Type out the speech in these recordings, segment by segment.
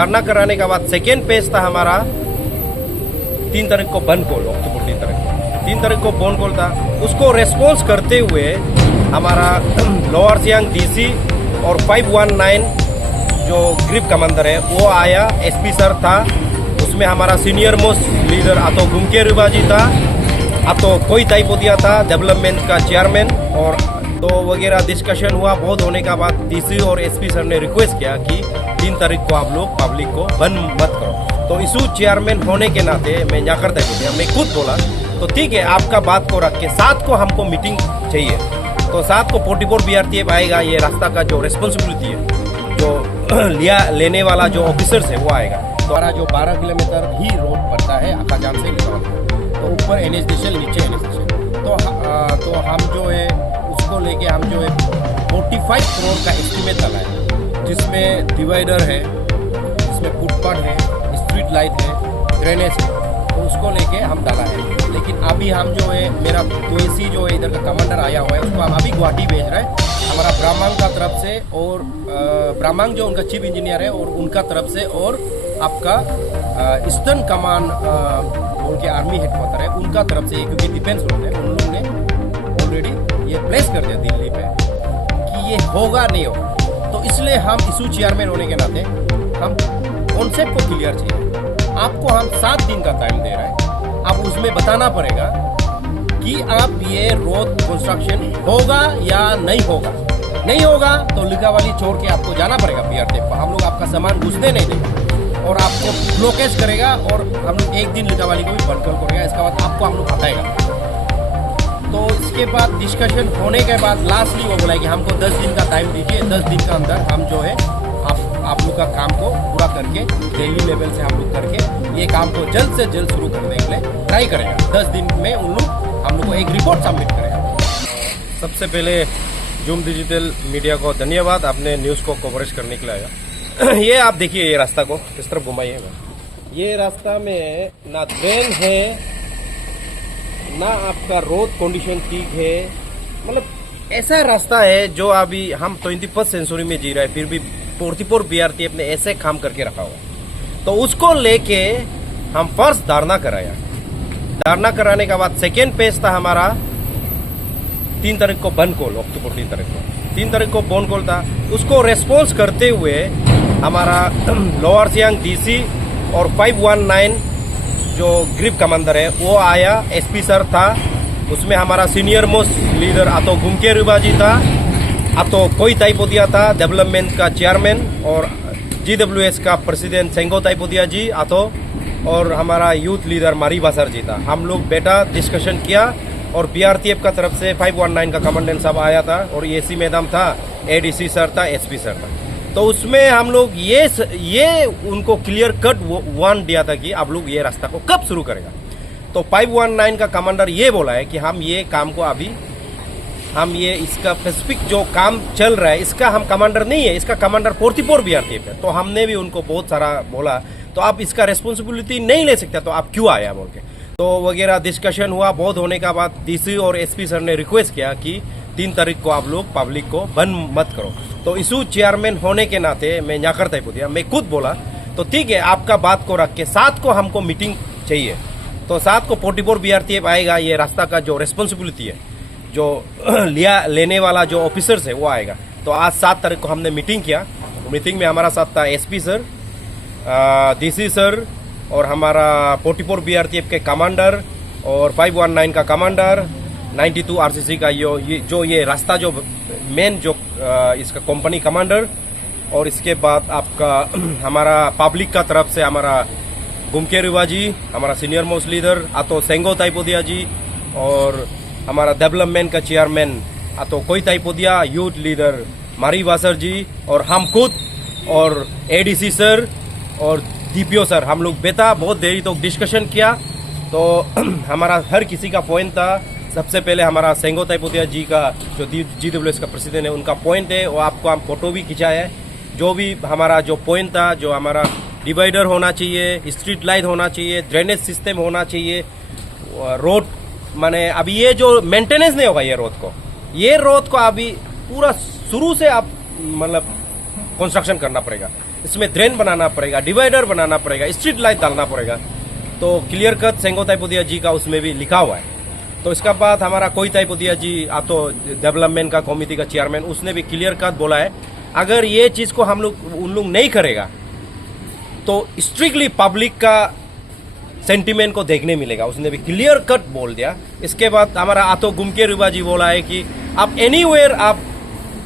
धरना कराने के बाद सेकेंड पेज था हमारा 3 तारीख को बंद कॉल, अक्टूबर 3 तारीख को बंद कॉल था। उसको रेस्पॉन्स करते हुए हमारा लोअर सियांग डीसी और 519 जो ग्रिप कमांडर है वो आया, एसपी सर था, उसमें हमारा सीनियर मोस्ट लीडर आतो गुमके रिबाजी था, आतो कोई ताइपोदिया था डेवलपमेंट का चेयरमैन, और तो वगैरह डिस्कशन हुआ। बहुत होने के बाद डीसी और एसपी सर ने रिक्वेस्ट किया कि 3 तारीख को आप लोग पब्लिक को बंद मत करो। तो इशू चेयरमैन होने के नाते मैं जाकर देखो, मैं खुद बोला तो ठीक है, आपका बात को रख के 7 को हमको मीटिंग चाहिए। तो 7 को 44 बीआरटीएफ आएगा, ये रास्ता का जो रिस्पॉन्सिबिलिटी है, जो लेने वाला जो ऑफिसर्स है वो आएगा। तो हमारा जो 12 किलोमीटर ही रोड पड़ता है आकाजान से लिखा, तो ऊपर एनएच स्टेशन, नीचे एनएच स्टेशन। तो हम जो है उसको लेके हम जो है 45 करोड़ का एस्टीमेट डाला है, जिसमें डिवाइडर है, जिसमें फुटपाथ है, स्ट्रीट लाइट है, ड्रेनेज है, तो उसको लेके हम डाला है। लेकिन अभी हम जो है मेरा टोएसी जो है इधर का कमांडर आया हुआ है, उसको हम अभी गुवाहाटी भेज रहे हैं हमारा ब्राह्मण का तरफ से, और ब्राह्मण जो उनका चीफ इंजीनियर है और उनका तरफ से, और आपका ईस्टर्न कमान बोल के आर्मी हेडक्वार्टर है उनका तरफ से, क्योंकि डिफेंस रोड है, उन लोगों ने ऑलरेडी ये प्लेस कर दिया दिल्ली पे कि ये होगा नहीं होगा। तो इसलिए हम इशू चेयरमैन होने के नाते हम कॉन्सेप्ट को क्लियर चाहिए। आपको हम 7 दिन का टाइम दे रहे हैं, अब उसमें बताना पड़ेगा कि आप ये रोड कंस्ट्रक्शन होगा या नहीं होगा। नहीं होगा तो लिकावाली छोड़ के आपको जाना पड़ेगा बीआरटीएफ पर, हम लोग आपका सामान घुसने नहीं देंगे और आपको ब्लॉकेज करेगा, और हम लोग एक दिन लिकावाली को भी बंद करेगा। इसके बाद आपको हम लोग हटाएगा। तो इसके बाद डिस्कशन होने के बाद लास्टली वो बोला कि हमको 10 दिन का टाइम दीजिए, 10 दिन के अंदर हम जो है आप लोग का काम को पूरा करके डेली लेवल से हम लोग करके ये काम को जल्द से जल्द शुरू करने के लिए ट्राई करेगा। 10 दिन में हम लोग को एक रिपोर्ट सबमिट करेगा। सबसे पहले जूम डिजिटल मीडिया को धन्यवाद, आपने न्यूज़ को कवरेज करने के लिए आया। ये आप देखिए, ये रास्ता को किस तरफ घुमाइएगा। ये रास्ता में ना ड्रेन है, ना आपका रोड कंडीशन ठीक है, मतलब ऐसा रास्ता है जो अभी हम 21st सेंचुरी में जी रहे हैं, फिर भी 44 बीआरटीएफ ने ऐसे काम करके रखा हुआ। तो उसको लेके हम फर्स्ट धरना कराया। धरना कराने के बाद सेकेंड पेज था हमारा 3 तारीख को बंद कॉल, अक्टूबर 3 तारीख को बंद कॉल था। उसको रेस्पॉन्स करते हुए हमारा लोअर सियांग डीसी और 519 जो ग्रिप कमांडर है वो आया, एसपी सर था, उसमें हमारा सीनियर मोस्ट लीडर आतो गुमके रिबाजी था, आतो कोई ताइपोदिया था डेवलपमेंट का चेयरमैन, और जीडब्ल्यूएस का प्रेसिडेंट सेंगो ताइपोदिया जी आतो, और हमारा यूथ लीडर मारी बासर जी था। हम लोग बेटा डिस्कशन किया, और बीआरटीएफ का तरफ से 519 का कमांडेंट साहब आया था, और एसी मैडम था, एडीसी सर था, एसपी सर था। तो उसमें हम लोग ये उनको क्लियर कट वार्न दिया था कि आप लोग ये रास्ता को कब शुरू करेगा। तो 519 का कमांडर ये बोला है कि हम ये काम को अभी हम ये इसका स्पेसिफिक जो काम चल रहा है इसका हम कमांडर नहीं है, इसका कमांडर 44 बीआरटीएफ है। तो हमने भी उनको बहुत सारा बोला, तो आप इसका रेस्पॉन्सिबिलिटी नहीं ले सकते, तो आप क्यों आया बोल के। तो वगैरह डिस्कशन हुआ। बहुत होने के बाद डीसी और एसपी सर ने रिक्वेस्ट किया कि 3 तारीख को आप लोग पब्लिक को बंद मत करो। तो इशू चेयरमैन होने के नाते मैं जाकर तय मैं खुद बोला तो ठीक है, आपका बात को रख के 7 को हमको मीटिंग चाहिए। तो 7 को 44 बीआरटीएफ आएगा, ये रास्ता का जो रिस्पॉन्सिबिलिटी है, जो लेने वाला जो ऑफिसर्स है वो आएगा। तो आज 7 तारीख को हमने मीटिंग किया। मीटिंग में हमारा साथ था एसपी सर, डीसी सर, और हमारा 44 बीआरटीएफ के कमांडर, और 519 का कमांडर, 92 आरसीसी का ये रास्ता जो मेन जो इसका कंपनी कमांडर, और इसके बाद आपका हमारा पब्लिक का तरफ से हमारा गुमके रिवा जी, हमारा सीनियर मोस्ट लीडर आतो सेंगो ताइपोदिया जी, और हमारा डेवलपमेंट का चेयरमैन आतो कोई ताइपोदिया, यूथ लीडर मारी बासर जी, और हम खुद, और एडीसी सर और डीपीओ सर, हम लोग बेटा बहुत देरी तक डिस्कशन किया। तो हमारा हर किसी का पॉइंट था। सबसे पहले हमारा सेंगो ताइपोदिया जी का जो जीडब्ल्यूएस का प्रेसिडेंट है उनका पॉइंट है, वो आपको हम फोटो भी खिंचाया है। जो भी हमारा जो पॉइंट था, जो हमारा डिवाइडर होना चाहिए, स्ट्रीट लाइट होना चाहिए, ड्रेनेज सिस्टम होना चाहिए, रोड माने अभी ये जो मेंटेनेंस नहीं होगा ये रोड को अभी पूरा शुरू से आप मतलब कंस्ट्रक्शन करना पड़ेगा। इसमें ड्रेन बनाना पड़ेगा, डिवाइडर बनाना पड़ेगा, स्ट्रीट लाइट डालना पड़ेगा। तो क्लियर कट सेंगो ताइपोदिया जी का उसमें भी लिखा हुआ है। तो इसका बाद हमारा कोई ताइपोदिया जी तो डेवलपमेंट का कमेटी का चेयरमैन, उसने भी क्लियर कट बोला है अगर ये चीज को हम लोग उन लोग नहीं करेगा तो स्ट्रिक्टली पब्लिक का सेंटीमेंट को देखने मिलेगा। उसने भी क्लियर कट बोल दिया। इसके बाद हमारा आतो गुमके रुबा जी बोला है कि आप एनीवेयर आप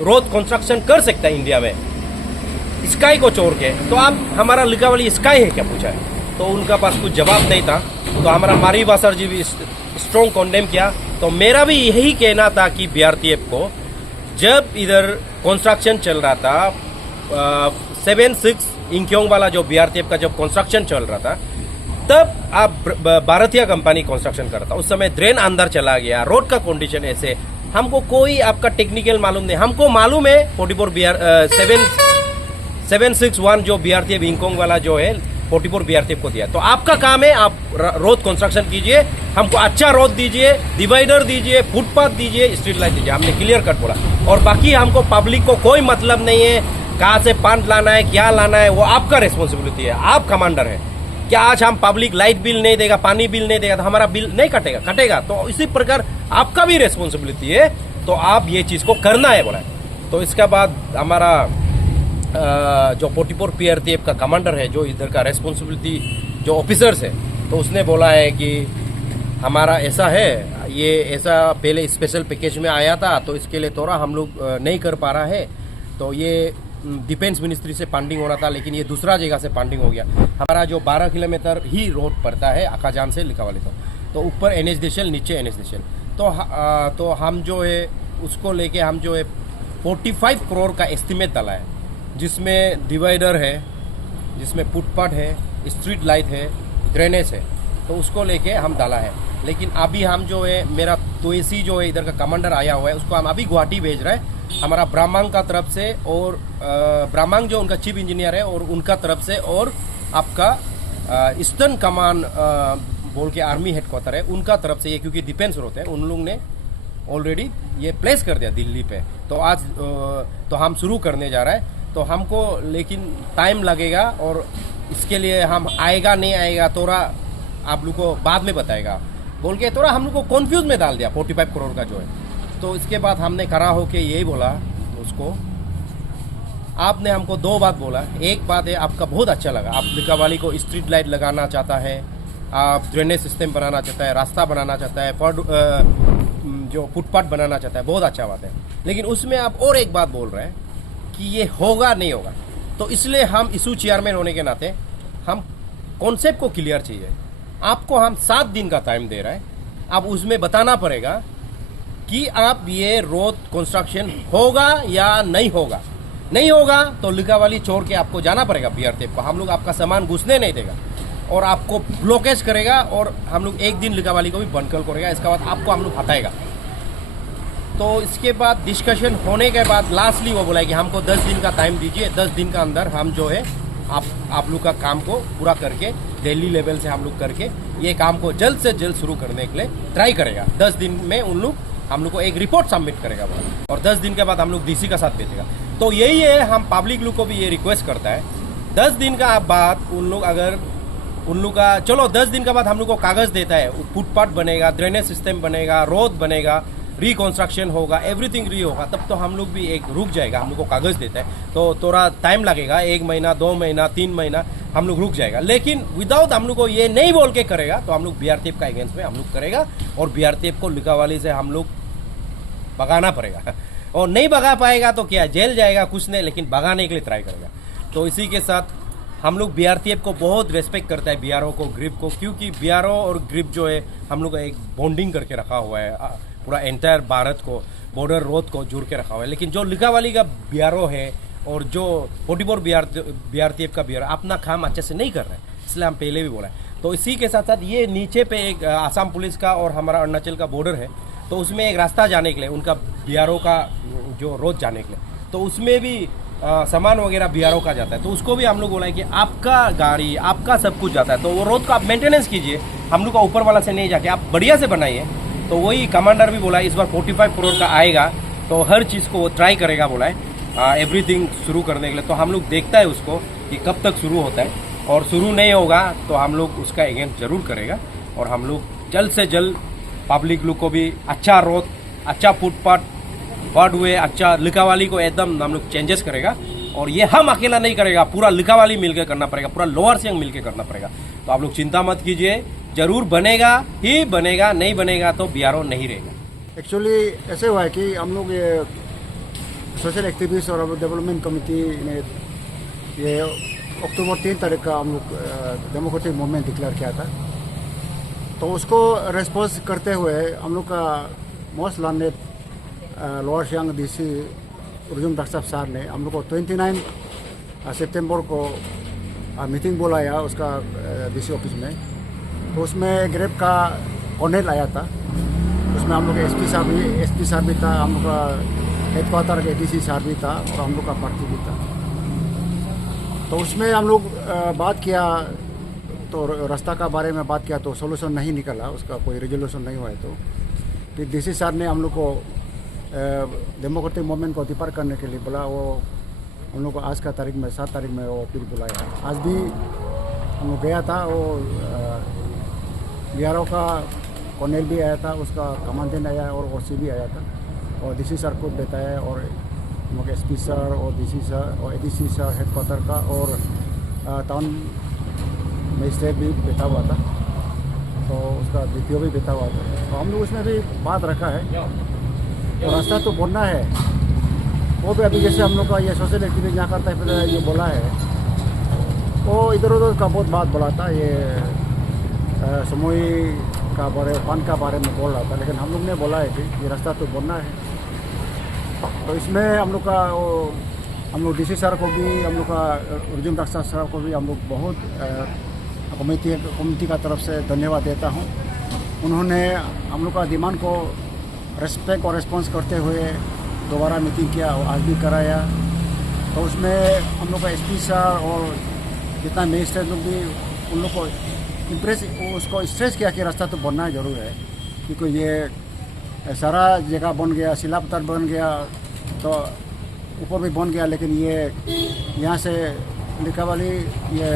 रोड कंस्ट्रक्शन कर सकते हैं इंडिया में, स्काई को छोड़ के। तो आप हमारा लिकावाली स्काई है क्या पूछा है, तो उनका पास कुछ जवाब नहीं था। तो हमारा मारी बासर जी भी स्ट्रॉन्ग कॉन्डेम किया। तो मेरा भी यही कहना था कि बीआरटीएफ को जब इधर कंस्ट्रक्शन चल रहा था 7-6 इंक्योंग वाला जो बीआरटीएफ का जब कंस्ट्रक्शन चल रहा था तब आप भारतीय कंपनी कंस्ट्रक्शन कर रहा था। उस समय ड्रेन अंदर चला गया, रोड का कंडीशन ऐसे, हमको कोई आपका टेक्निकल मालूम नहीं। हमको मालूम है 761 जो बीआरटीएफ इंक्योंग वाला जो है 44 बीआरटीएफ को दिया। तो आपका काम है आप रोड कंस्ट्रक्शन कीजिए, हमको अच्छा रोड दीजिए, डिवाइडर दीजिए, फुटपाथ दीजिए, स्ट्रीट लाइट दीजिए। हमने क्लियर कट बोला। और बाकी हमको पब्लिक को कोई मतलब नहीं है कहाँ से फंड लाना है, क्या लाना है, वो आपका रिस्पॉन्सिबिलिटी है। आप कमांडर है। क्या आज हम पब्लिक लाइट बिल नहीं देगा, पानी बिल नहीं देगा तो हमारा बिल नहीं कटेगा। तो इसी प्रकार आपका भी रिस्पॉन्सिबिलिटी है, तो आप ये चीज को करना है बोला। तो इसके बाद हमारा जो 44 पीआरटीएफ का कमांडर है, जो इधर का रेस्पॉन्सिबिलिटी जो ऑफिसर्स है, तो उसने बोला है कि हमारा ऐसा है, ये ऐसा पहले स्पेशल पैकेज में आया था तो इसके लिए थोड़ा हम लोग नहीं कर पा रहा है। तो ये डिफेंस मिनिस्ट्री से फंडिंग हो रहा था, लेकिन ये दूसरा जगह से फंडिंग हो गया। हमारा जो 12 किलोमीटर ही रोड पड़ता है आकाजान से लिकावाली तो ऊपर एनएच देशल, नीचे एनएच देशल। तो हम जो है उसको लेके हम जो है 45 करोड़ का एस्टिमेट डाला है, जिसमें डिवाइडर है, जिसमें फुटपाथ है, स्ट्रीट लाइट है, ड्रेनेज है। तो उसको लेके हम डाला है। लेकिन अभी हम जो है मेरा तोएसी जो है इधर का कमांडर आया हुआ है, उसको हम अभी गुवाहाटी भेज रहे हैं हमारा ब्राह्मण का तरफ से, और ब्राह्मण जो उनका चीफ इंजीनियर है और उनका तरफ से, और आपका ईस्टर्न कमान बोल के आर्मी हेडक्वार्टर है उनका तरफ से, ये क्योंकि डिफेंस होते हैं उन लोग ने ऑलरेडी ये प्लेस कर दिया दिल्ली पे। तो आज तो हम शुरू करने जा रहे हैं। तो हमको लेकिन टाइम लगेगा, और इसके लिए हम आएगा नहीं आएगा थोड़ा आप लोग को बाद में बताएगा बोल के थोड़ा हम लोग को कन्फ्यूज में डाल दिया 45 करोड़ का जो है। तो इसके बाद हमने करा होके यही बोला उसको, आपने हमको 2 बात बोला। एक बात है आपका बहुत अच्छा लगा, आप लिकावाली को स्ट्रीट लाइट लगाना चाहता है, आप ड्रेनेज सिस्टम बनाना चाहता है, रास्ता बनाना चाहता है, जो फुटपाथ बनाना चाहता है, बहुत अच्छा बात है। लेकिन उसमें आप और एक बात बोल रहे हैं कि ये होगा नहीं होगा। तो इसलिए हम इशू चेयरमैन होने के नाते हम कॉन्सेप्ट को क्लियर चाहिए। आपको हम 7 दिन का टाइम दे रहे हैं, अब उसमें बताना पड़ेगा कि आप ये रोड कंस्ट्रक्शन होगा या नहीं होगा। नहीं होगा तो लिकावाली छोड़ के आपको जाना पड़ेगा बीआरटीएफ को। हम लोग आपका सामान घुसने नहीं देगा और आपको ब्लॉकेज करेगा, और हम लोग एक दिन लिकावाली को भी बंद करेगा। इसके बाद आपको हम लोग हटाएगा। तो इसके बाद डिस्कशन होने के बाद लास्टली वो बोला कि हमको 10 दिन का टाइम दीजिए, 10 दिन का अंदर हम जो है आप लोग का काम को पूरा करके दिल्ली लेवल से हम लोग करके ये काम को जल्द से जल्द शुरू करने के लिए ट्राई करेगा। 10 दिन में हम लोग को एक रिपोर्ट सबमिट करेगा और 10 दिन के बाद हम लोग डीसी का साथ भेजेगा। तो यही है, हम पब्लिक लोग को भी ये रिक्वेस्ट करता है 10 दिन का बाद उन लोग का चलो 10 दिन के बाद हम लोग को कागज देता है, फुटपाथ बनेगा, ड्रेनेज सिस्टम बनेगा, रोड बनेगा, रिकंस्ट्रक्शन होगा, एवरीथिंग होगा, तब तो हम लोग भी एक रुक जाएगा। हम लोग को कागज देता है तो थोड़ा टाइम लगेगा, 1 महीना, 2 महीना, 3 महीना हम लोग रुक जाएगा। लेकिन विदाउट हम लोग को ये नहीं बोल के करेगा तो हम लोग बीआरटीएफ का अगेंस्ट में हम लोग करेगा, और बीआरटीएफ को लिकावाली से हम लोग भगाना पड़ेगा। और नहीं भगा पाएगा तो क्या, जेल जाएगा, कुछ नहीं, लेकिन भगाने के लिए ट्राई करेगा। तो इसी के साथ हम लोग बीआरटीएफ को बहुत रेस्पेक्ट करता है, बीआरओ को, ग्रिप को, क्योंकि बीआरओ और ग्रिप जो है हम लोग एक बॉन्डिंग करके रखा हुआ है, पूरा एंटायर भारत को, बॉर्डर रोड को जुड़ के रखा हुआ है। लेकिन जो लिकावाली का बीआरओ है और जो 44 बीआरटीएफ का बीआरओ अपना काम अच्छे से नहीं कर रहा है, इसलिए हम पहले भी बोला है। तो इसी के साथ साथ ये नीचे पे एक आसाम पुलिस का और हमारा अरुणाचल का बॉर्डर है, तो उसमें एक रास्ता जाने के लिए उनका बीआरओ का जो रोड जाने के लिए, तो उसमें भी सामान वगैरह बीआरओ का जाता है। तो उसको भी हम लोग बोला है कि आपका गाड़ी, आपका सब कुछ जाता है, तो वो रोड का आप मेंटेनेंस कीजिए, हम लोग का ऊपर वाला से नहीं जाके आप बढ़िया से बनाइए। तो वही कमांडर भी बोला है इस बार 45 करोड़ का आएगा, तो हर चीज़ को वो ट्राई करेगा बोला है, एवरीथिंग शुरू करने के लिए। तो हम लोग देखता है उसको, कि कब तक शुरू होता है, और शुरू नहीं होगा तो हम लोग उसका अगेंस्ट जरूर करेगा। और हम लोग जल्द से जल्द पब्लिक लोग को भी अच्छा रोड, अच्छा फुटपाथ, बर्ड वे, अच्छा लिकावाली को एकदम हम लोग चेंजेस करेगा। और ये हम अकेला नहीं करेगा, पूरा लिकावाली मिलकर करना पड़ेगा, पूरा लोअर सियांग मिलकर करना पड़ेगा। तो आप लोग चिंता मत कीजिए, जरूर बनेगा ही बनेगा, नहीं बनेगा तो बीआरओ नहीं रहेगा। एक्चुअली ऐसे हुआ है कि हम लोग ये सोशल एक्टिविस्ट और डेवलपमेंट कमेटी ने ये अक्टूबर 3 तारीख का हम लोग डेमोक्रेटिक मूवमेंट डिक्लेयर किया था। तो उसको रेस्पॉन्स करते हुए हम लोग का most learned lower Siang DC Rujum doctor साहब ने हम लोग को 29 सितंबर को मीटिंग बुलाया उसका डीसी ऑफिस में। तो उसमें ग्रेप का कॉर्नेल आया था, उसमें हम लोग एसपी साहब भी था, हम लोग का हेडक्वार्टर के डीसी साहब भी था और हम लोग का पार्टी भी था। तो उसमें हम लोग बात किया, तो रास्ता का बारे में बात किया तो सोल्यूशन नहीं निकला, उसका कोई रेजोल्यूशन नहीं हुआ है। तो फिर डीसी साहब ने हम लोग को डेमोक्रेटिक मूवमेंट को डिपार्ट करने के लिए बोला। वो हम लोग को आज का तारीख में 7 तारीख में वो फिर बुलाया। आज भी हम लोग गया था, वो बीआरओ का कॉर्नेल भी आया था, उसका कमांडेंट आया और ओसी भी आया था, और डीसी सर को बताया, और हम लोग एसपी सर और डीसी सर और एडीसी सर हेडक्वार्टर का और टाउन मजिस्ट्रेट भी बैठा हुआ था, तो उसका डीपीओ भी बैठा हुआ था। तो हम लोग उसमें भी बात रखा है, तो रास्ता तो बनना है। वो भी अभी जैसे हम लोग का ये सोशल एक्टिविटी यहाँ करता है, फिर ये बोला है, वो इधर उधर का बहुत बात बोला था, ये समूही का बारे, पान का बारे में बोल रहा था। लेकिन हम लोग ने बोला है कि ये रास्ता तो बनना है। तो इसमें हम लोग का हम लोग डीसी सर को भी, हम लोग का रुजुम डॉक्टर साहब को भी हम लोग बहुत कमेटी का तरफ से धन्यवाद देता हूँ। उन्होंने हम लोग का डिमांड को रेस्पेक्ट और रिस्पॉन्स करते हुए दोबारा मीटिंग किया और आज भी कराया। तो उसमें हम लोग का एसपी सर और जितना मजिस्ट्रेट लोग भी उन लोग को उसको स्ट्रेस किया कि रास्ता तो बनना जरूर है, क्योंकि ये सारा जगह बन गया, सिलापत्थर बन गया, तो ऊपर भी बन गया, लेकिन ये यहाँ से लिकावाली ये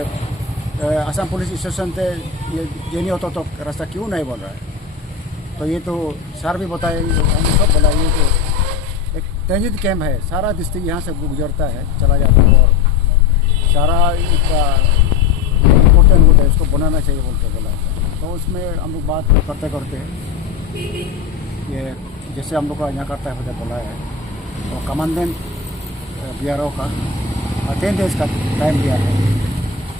असम पुलिस स्टेशन से ये जेनी होता तो रास्ता क्यों नहीं बन रहा है। तो ये तो सर भी बताए, हम सब बताइए कि एक तंजीद कैम्प है, सारा डिस्ट्रिक्ट यहाँ से गुजरता है, चला जाता है, और सारा इसका इम्पोर्टेंट होता है, इसको बनाना चाहिए बोल के बोला। तो उसमें हम लोग बात करते करते ये जैसे हम लोग का यहाँ करता है बोला है, तो कमांडेंट बीआरओ का 10 डेज का टाइम दिया है,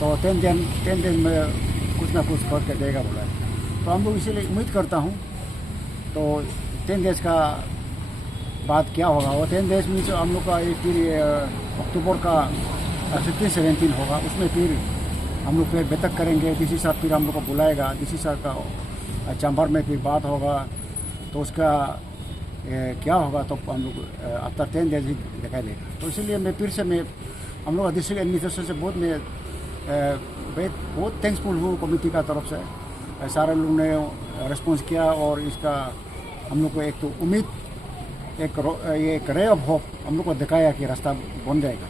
तो 10 दिन में कुछ ना कुछ करके देगा बोला है। तो हम लोग इसीलिए उम्मीद करता हूँ, तो 10 डेज का बाद क्या होगा, वो 10 डेज में जो हम लोग का फिर अक्टूबर का 15-17 होगा, उसमें फिर हम लोग फिर बैठक करेंगे। डीसी साहब फिर हम लोग को बुलाएगा, डीसी साहब का चैम्बर में फिर बात होगा, तो उसका क्या होगा तो हम लोग आफ्टर 10 डेज ही दिखाई देगा। तो इसीलिए मैं फिर से हम लोग डिस्ट्रिक्ट एडमिनिस्ट्रेशन से बहुत थैंक्सफुल हूँ कमेटी का तरफ से। सारे लोग ने रिस्पॉन्स किया, और इसका हम लोग को एक तो उम्मीद, एक रे ऑफ होप हम लोग को दिखाया कि रास्ता बन जाएगा।